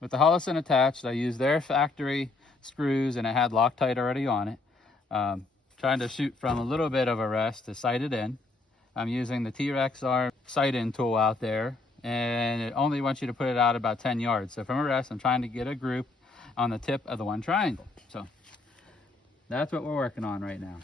With the Hollison attached, I used their factory screws and it had Loctite already on it. Trying to shoot from a little bit of a rest to sight it in. I'm using the T-Rex arm sight in tool out there, and it only wants you to put it out about 10 yards. So from a rest, I'm trying to get a group on the tip of the one triangle. So that's what we're working on right now.